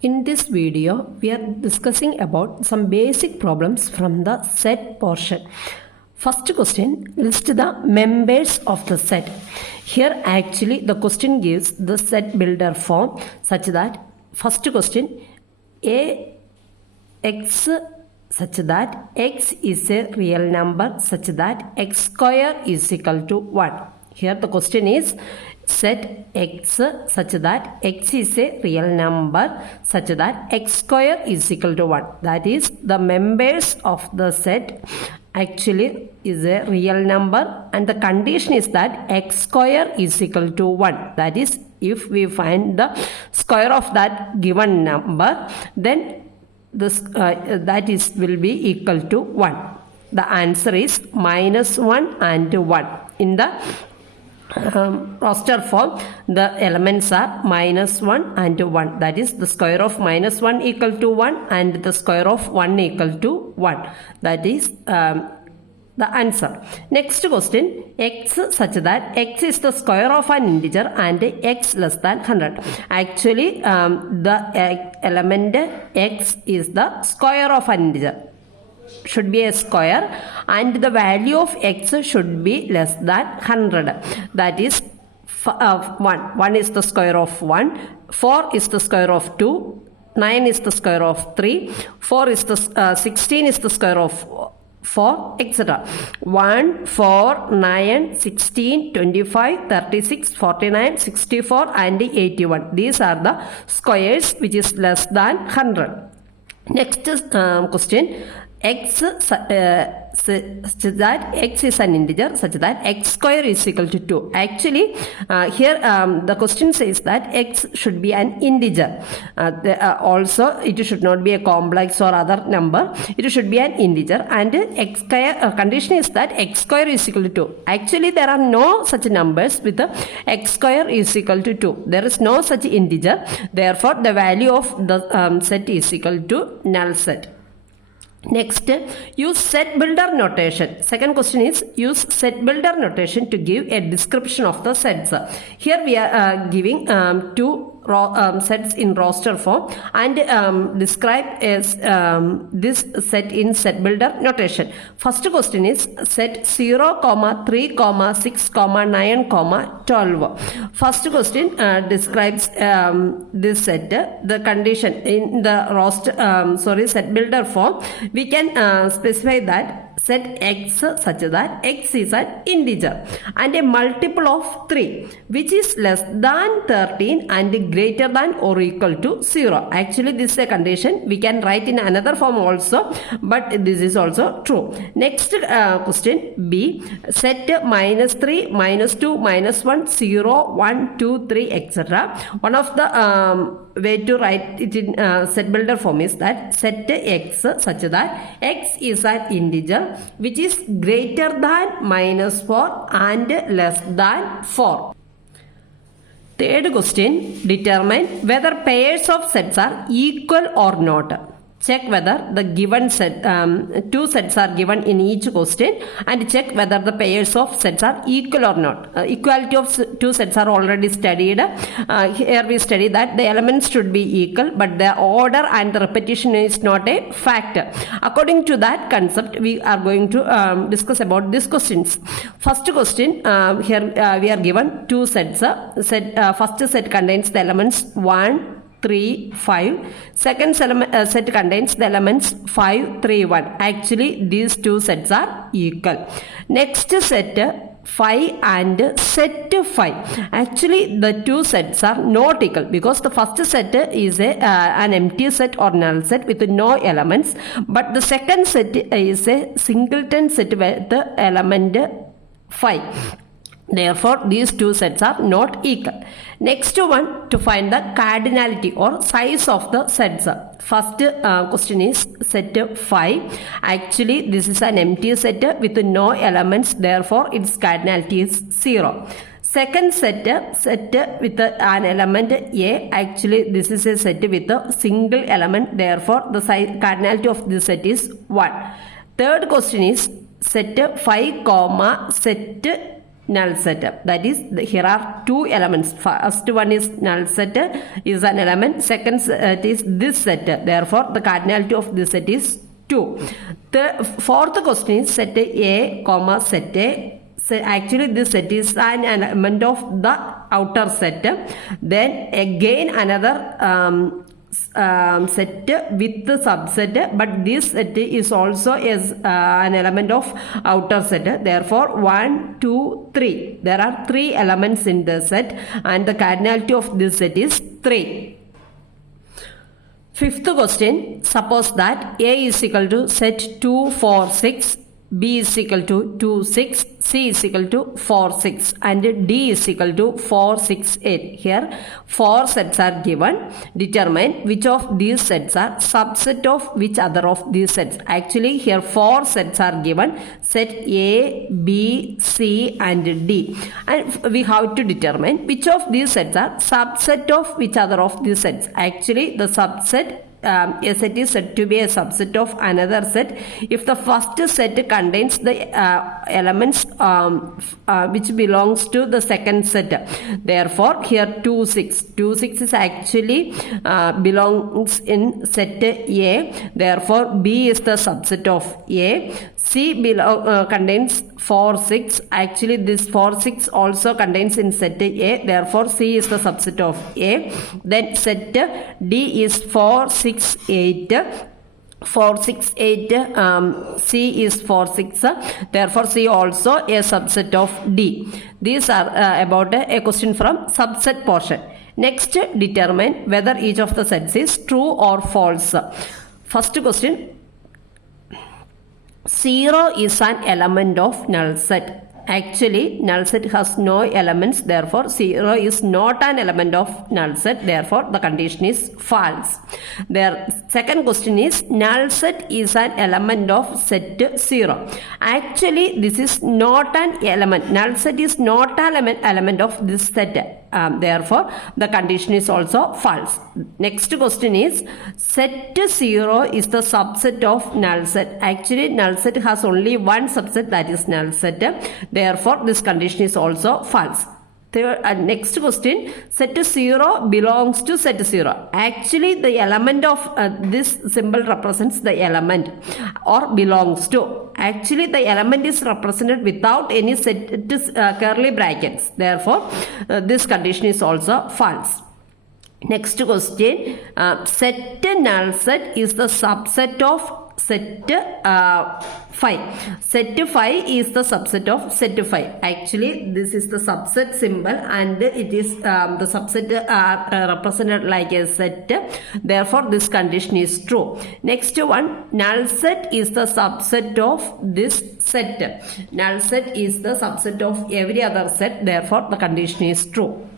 In this video, we are discussing about some basic problems from the set portion. First question, list the members of the set. Here actually the question gives the set builder form such that first question x such that x is a real number such that x square is equal to 1. Here the question is set x such that x is a real number such that x square is equal to 1. That is, the members of the set actually is a real number and the condition is that x square is equal to 1. That is, if we find the square of that given number, then this that is will be equal to 1. The answer is -1 and 1. In the roster form, the elements are -1 and 1. That is, the square of -1 equal to 1 and the square of 1 equal to 1. That is the answer. Next question, x such that x is the square of an integer and x less than 100. Actually, the element x is the square of an integer. Should be a square and the value of x should be less than 100. That is 1 is the square of 1, 4 is the square of 2, 9 is the square of 3, 4 is the 16 is the square of 4, etc. 1, 4, 9, 16, 25, 36, 49, 64 and 81. These are the squares which is less than 100. Next question, x such that x is an integer such that x square is equal to 2. Actually, here the question says that x should be an integer. Also, it should not be a complex or other number. It should be an integer and x square condition is that x square is equal to 2. Actually, there are no such numbers with x square is equal to 2. There is no such integer. Therefore, the value of the set is equal to null set. Next, use set builder notation. Second question is use set builder notation to give a description of the sets. Here we are giving two sets in roster form and describe as this set in set builder notation. First question is set 0, 3, 6, 9, 12. First question describes this set. The condition in the roster set builder form, we can specify that set x such that x is an integer and a multiple of 3 which is less than 13 and greater than or equal to 0. Actually, this is a condition. We can write in another form also, but this is also true. Next question B, set -3, -2, -1, 0, 1, 2, 3, etc. One of the way to write it in set builder form is that set x such that x is an integer which is greater than -4 and less than 4. Third question, determine whether pairs of sets are equal or not. Check whether the given set, two sets are given in each question and check whether the pairs of sets are equal or not. Equality of two sets are already studied. Here we study that the elements should be equal but the order and the repetition is not a factor. According to that concept, we are going to discuss about these questions. First question, here we are given two sets. First set contains the elements 1, 3, 5. Second set contains the elements 5, 3, 1. Actually, these two sets are equal. Next set 5 and set 5. Actually, the two sets are not equal because the first set is an empty set or null set with no elements, but the second set is a singleton set with the element 5. Therefore, these two sets are not equal. Next one, to find the cardinality or size of the sets. First question is set 5. Actually, this is an empty set with no elements. Therefore, its cardinality is 0. Second set with an element A. Actually, this is a set with a single element. Therefore, the cardinality of this set is 1. Third question is set 5, set null set. That is, here are two elements. First one is null set is an element. Second set is this set. Therefore, the cardinality of this set is 2. The fourth question is set A, comma set A. So actually, this set is an element of the outer set. Then again another set with the subset, but this set is also an element of outer set. Therefore, 1, 2, 3. There are 3 elements in the set, and the cardinality of this set is 3. Fifth question, suppose that A is equal to set 2, 4, 6, B is equal to 2, 6, C is equal to 4, 6 and D is equal to 4, 6, 8. Here 4 sets are given. Determine which of these sets are subset of which other of these sets. Actually here 4 sets are given. Set A, B, C and D. And we have to determine which of these sets are subset of which other of these sets. Actually the subset a set is said to be a subset of another set if the first set contains the elements which belongs to the second set. Therefore, here 2, 6. 2, 6 is actually belongs in set A. Therefore, B is the subset of A. C contains 4, 6. Actually, this 4, 6 also contains in set A. Therefore, C is the subset of A. Then set D is 4, 6, 8. 4, 6, 8. C is 4, 6. Therefore, C also a subset of D. These are about a question from subset portion. Next, determine whether each of the sets is true or false. First question. 0 is an element of null set. Actually, null set has no elements. Therefore, 0 is not an element of null set. Therefore, the condition is false. Their second question is null set is an element of set 0. Actually, this is not an element. Null set is not an element of this set. Therefore, the condition is also false. Next question is set 0 is the subset of null set. Actually, null set has only one subset, that is null set. Therefore, this condition is also false. Next question, set 0 belongs to set 0. Actually, the element of this symbol represents the element or belongs to. Actually, the element is represented without any set curly brackets. Therefore, this condition is also false. Next question, set null set is the subset of set 5. Set 5 is the subset of set 5. Actually, this is the subset symbol and it is the subset represented like a set. Therefore, this condition is true. Next one, null set is the subset of this set. Null set is the subset of every other set. Therefore, the condition is true.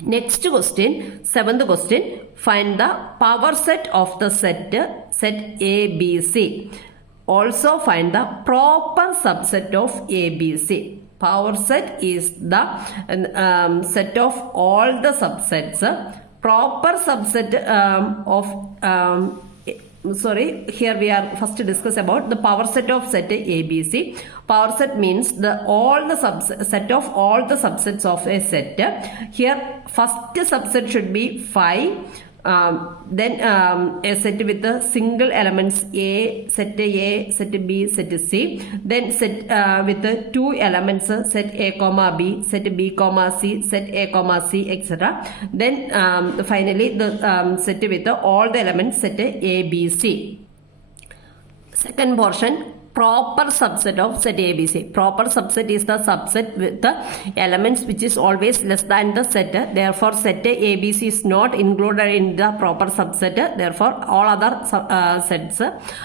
Next question, seventh question, find the power set of the set A, B, C. Also find the proper subset of A, B, C. Power set is the set of all the subsets. Proper subset here we are first discuss about the power set of set A, B, C. Power set means all the set of all the subsets of a set. Here first subset should be 5. Then a set with the single elements A, set B, set C. Then set with the two elements set A, B, set B, C, set A, C, etc. Then finally the set with all the elements set A, B, C. Second portion, proper subset of set A, B, C. Proper subset is the subset with the elements which is always less than the set. Therefore, set A, B, C is not included in the proper subset. Therefore, all other sets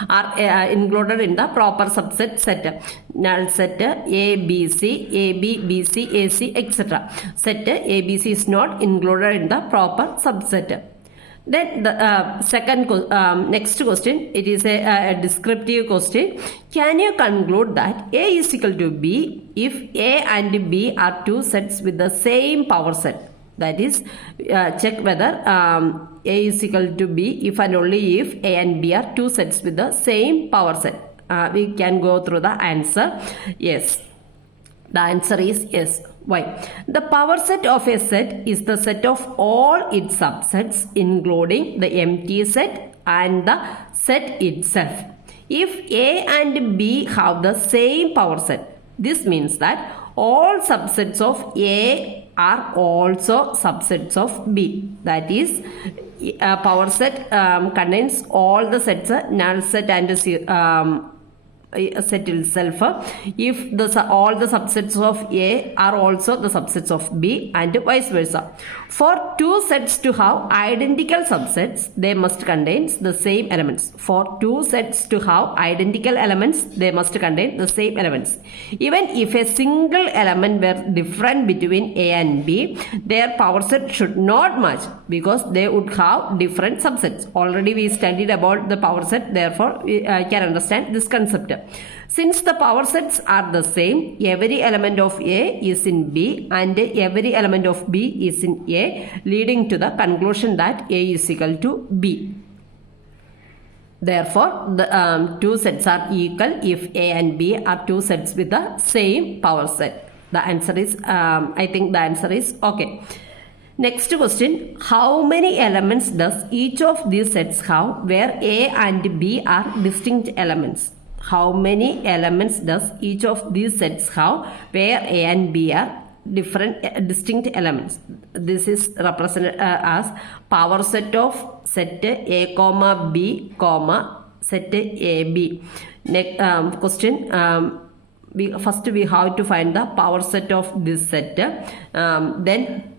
are included in the proper subset set. Null set A, B, C, AB, BC, AC, etc. Set A, B, C is not included in the proper subset. Then the next question, it is a descriptive question. Can you conclude that A is equal to B if A and B are two sets with the same power set? That is, check whether A is equal to B if and only if A and B are two sets with the same power set. We can go through the answer. Yes. The answer is yes. Why? The power set of a set is the set of all its subsets, including the empty set and the set itself. If A and B have the same power set, this means that all subsets of A are also subsets of B. That is, a power set contains all the sets, null set and set itself. If all the subsets of A are also the subsets of B and vice versa. For two sets to have identical subsets, they must contain the same elements. For two sets to have identical elements, they must contain the same elements. Even if a single element were different between A and B, their power set should not match because they would have different subsets. Already we studied about the power set, therefore we can understand this concept. Since the power sets are the same, every element of A is in B and every element of B is in A, leading to the conclusion that A is equal to B. Therefore, the two sets are equal if A and B are two sets with the same power set. The answer is, I think the answer is okay. Next question, how many elements does each of these sets have where A and B are distinct elements? How many elements does each of these sets have where A and B are distinct elements? This is represented as power set of set A comma B comma set AB. Next question, first we have to find the power set of this set. Then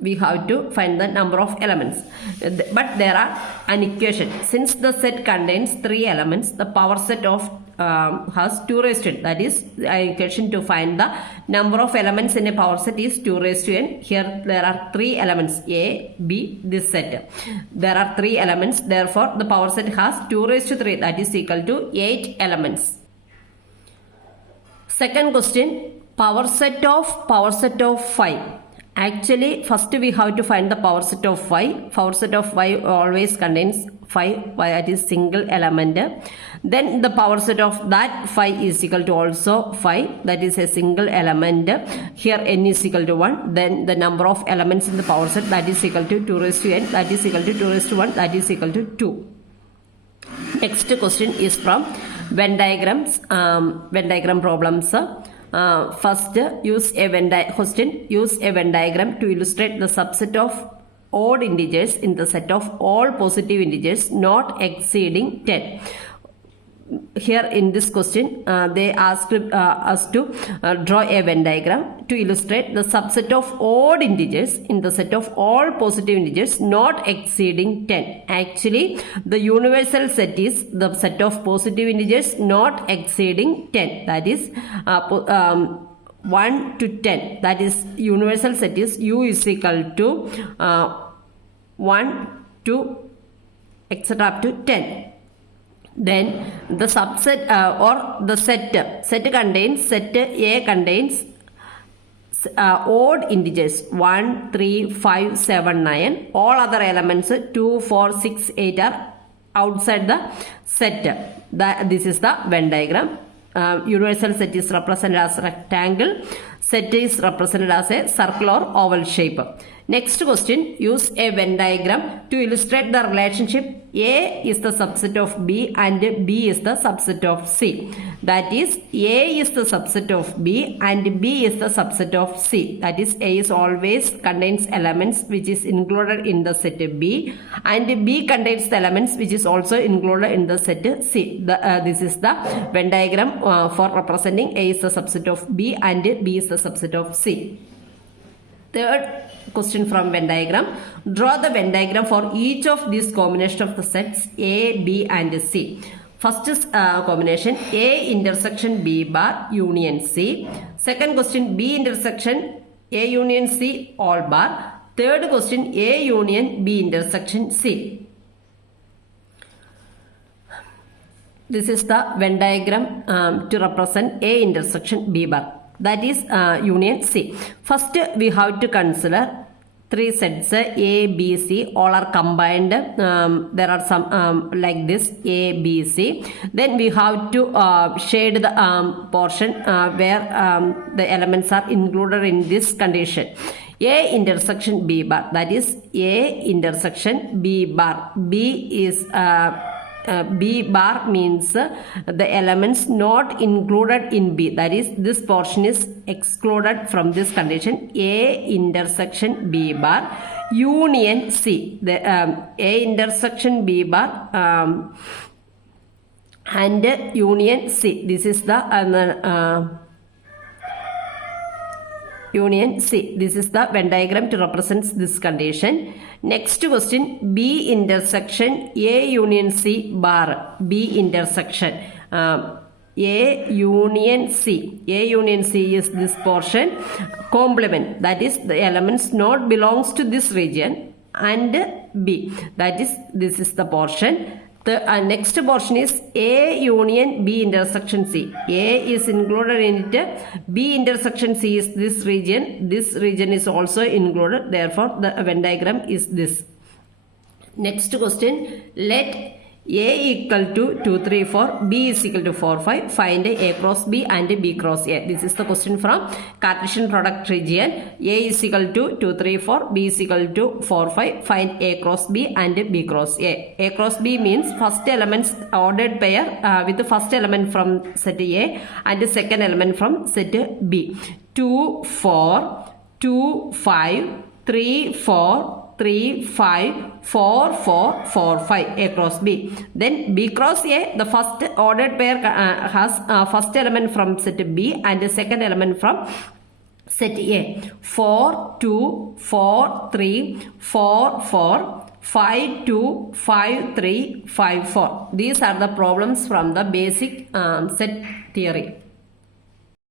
we have to find the number of elements, but there are an equation. Since the set contains 3 elements, the power set of has 2 raised to n. That is, an equation to find the number of elements in a power set is 2 raised to n. Here there are 3 elements, A, B, this set. There are 3 elements, therefore the power set has 2 raised to 3, that is equal to 8 elements. Second question, power set of 5. Actually, first we have to find the power set of 5. Power set of 5 always contains 5, that is single element. Then the power set of that 5 is equal to also 5, that is a single element. Here n is equal to 1. Then the number of elements in the power set, that is equal to 2 raised to n, that is equal to 2 raised to 1, that is equal to 2. Next question is from Venn diagrams, Venn diagram problems. First, use a Venn diagram to illustrate the subset of odd integers in the set of all positive integers not exceeding 10. Here in this question, they asked us to draw a Venn diagram to illustrate the subset of odd integers in the set of all positive integers not exceeding 10. Actually, the universal set is the set of positive integers not exceeding 10. That is 1 to 10. That is, universal set is U is equal to 1 to etc. up to 10. Then the subset or the set A contains odd integers 1, 3, 5, 7, 9. All other elements 2, 4, 6, 8 are outside the set. This is the Venn diagram. Universal set is represented as rectangle. Set is represented as a circle or oval shape. Next question, use a Venn diagram to illustrate the relationship A is the subset of B and B is the subset of C. That is, A is the subset of B and B is the subset of C. That is, A is always contains elements which is included in the set B and B contains the elements which is also included in the set C. This is the Venn diagram for representing A is the subset of B and B is the subset of C. Third question from Venn diagram. Draw the Venn diagram for each of these combinations of the sets A, B and C. First is combination A intersection B bar union C. Second question, B intersection A union C all bar. Third question, A union B intersection C. This is the Venn diagram to represent A intersection B bar. That is union C. First we have to consider three sets A, B, C, all are combined. There are some like this A, B, C. Then we have to shade the portion where the elements are included in this condition. A intersection B bar, that is A intersection B bar. B is B bar means the elements not included in B, that is this portion is excluded from this condition. A intersection B bar union C, the A intersection B bar and union C, this is the union C. This is the Venn diagram to represent this condition. Next question, B intersection A union C bar. B intersection A union C. A union C is this portion. Complement, that is the elements not belongs to this region, and B, that is this is the portion. The next portion is A union B intersection C. A is included in it. B intersection C is this region. This region is also included. Therefore, the Venn diagram is this. Next question. Let A equal to 2, 3, 4. B is equal to 4, 5. Find A cross B and B cross A. This is the question from Cartesian product region. A is equal to 2, 3, 4. B is equal to 4, 5. Find A cross B and B cross A. A cross B means first elements ordered pair with the first element from set A and the second element from set B. 2, 4, 2, 5, 3, 4, 3, 5, 4, 4, 4, 5, A cross B. Then B cross A, the first ordered pair has first element from set B and the second element from set A. 4, 2, 4, 3, 4, 4, 5, 2, 5, 3, 5, 4. These are the problems from the basic set theory.